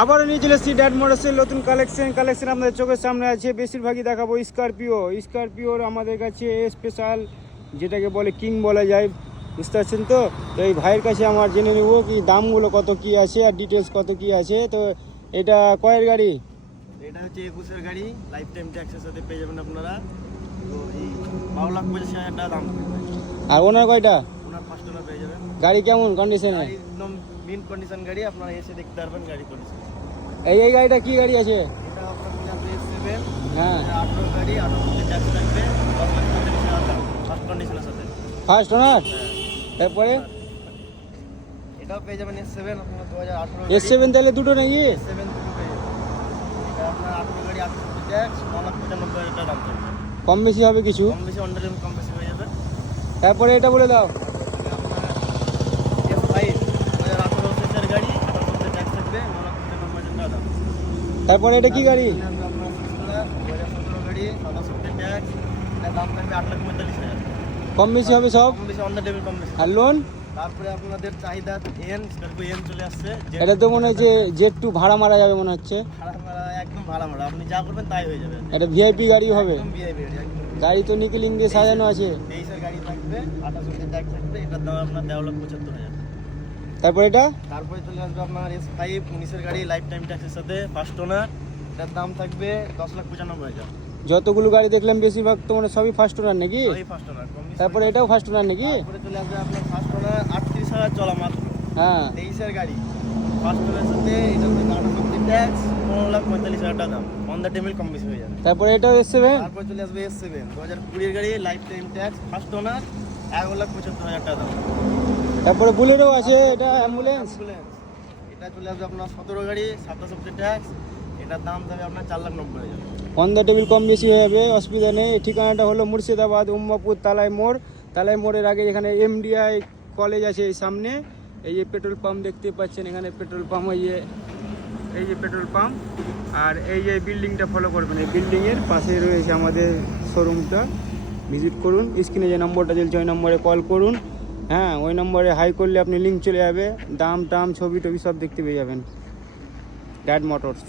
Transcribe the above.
আবারও নিয়ে চলে এসেছি ড্যাড মোটরসের নতুন কালেকশন আপনাদের চোখের সামনে আছে। বেশিরভাগই দেখাবো স্করপিওর আমাদের কাছে স্পেশাল, যেটাকে বলে কিং বলা যায়, বুঝতে পারছেন তো। তো এই ভাইয়ের কাছে আমার জেনে নেব কি দামগুলো কত কি আছে আর ডিটেলস কত কি আছে। তো এটা কয়ের গাড়ি? এটা হচ্ছে 21-এর গাড়ি, লাইফ টাইম ট্যাক্সের সাথে পেয়ে যাবেন আপনারা। তো এই 12,85,000 টাকা দাম পড়বে। আর ওনার কয়টা? ওনার 5 টাকা পেয়ে যাবেন। গাড়ি কেমন কন্ডিশনে? গাড়ি একদম মিন কন্ডিশন গাড়ি, আপনারা এসে দেখতে পারবেন গাড়ি কন্ডিশন। এই গাড়িটা কি গাড়ি আছে? এটা আপনার S7, হ্যাঁ, 18 গাড়ি, 18 ট্যাক্স থাকবে, 10,45,000 দাম ফার্স্ট কন্ডিশনের সাথে। First owner. তারপরে এটাও পেয়ে যাবেন S7, আপনারা 2018 S7 তাহলে দুটো নাকি? S7 দুটো পেয়ে যাবেন। এটা আপনার 18 গাড়ি, 18 ট্যাক্স, 9,95,000 টাকা দাম পড়বে। কম বেশি হবে কিছু? কম বেশি অন্ডার কম বেশি হয়ে যাবে। তারপরে এটা বলে দাও। তারপরে এটা কি গাড়ি? কম বেশি হবে সব? আর লোন? তারপরে আপনাদের চাহিদা স্করপিও চলে আসছে। এটা তো মনে হচ্ছে জেড টু ভাড়া মারা যাবে মনে হচ্ছে। একদম ভাড়া মারা, আপনি যা করবেন তাই হয়ে যাবে। এটা ভিআইপি গাড়ি হবে? একদম ভিআইপি গাড়ি, একদম। গাড়ি তো নিকেলিং দিয়ে সাজানো আছে। 23-এর গাড়ি থাকবে, 28 ট্যাক্স থাকবে, এটার দাম আপনার 13,75,000। তারপর এটা? তারপরে চলে আসবে আপনার S5 19-এর গাড়ি, লাইফ টাইম ট্যাক্সের সাথে, ফার্স্ট ওনার। এটার দাম থাকবে 10,95,000। যতগুলো গাড়ি দেখলাম বেশিরভাগ তো মানে সবই ফার্স্ট ওনার নাকি? ওই ফার্স্ট ওনার। তারপরে এটাও ফার্স্ট ওনার নাকি? তারপরে চলে আসবে আপনার ফার্স্ট ওনার 38,000 চলা মাত্র। হ্যাঁ, 23-এর গাড়ি, ফার্স্ট ওনার সাথে এটা 28 ট্যাক্স, 15,45,000 টাকা দাম, অন দ্য টেবিল কম বেশি হয়ে যাবে। তারপরে এটাও S7। তারপরে চলে আসবে S7 2020-এর গাড়ি, life time tax, first owner, 1,75,000 টাকা দাম। তারপরে বুলেটও আছে, এটা অ্যাম্বুলেন্স। এটা চলে আসবে আপনার 17 গাড়ি, 27 ট্যাক্স, এটার দাম যাবে আপনার 4,90,000। অন দ্য টেবিল কম বেশি হয়ে যাবে, অসুবিধা নেই। ঠিকানাটা হলো মুর্শিদাবাদ, উম্মাপুর, তালাই মোড়ের আগে যেখানে MDI কলেজ আছে এই সামনে। এই যে পেট্রোল পাম্প দেখতে পাচ্ছেন, এখানে পেট্রোল পাম্প, এই যে পেট্রোল পাম্প। আর এই যে বিল্ডিংটা ফলো করবেন, এই বিল্ডিংয়ের পাশে রয়েছে আমাদের শোরুমটা। ভিজিট করুন, স্ক্রিনে যে নম্বরটা চলছে ওই নম্বরে কল করুন। হ্যাঁ, ওই নম্বরে হাই করলে আপনি লিঙ্ক চলে যাবে, দাম টাম ছবি টবি সব দেখতে পেয়ে যাবেন। Dad motors.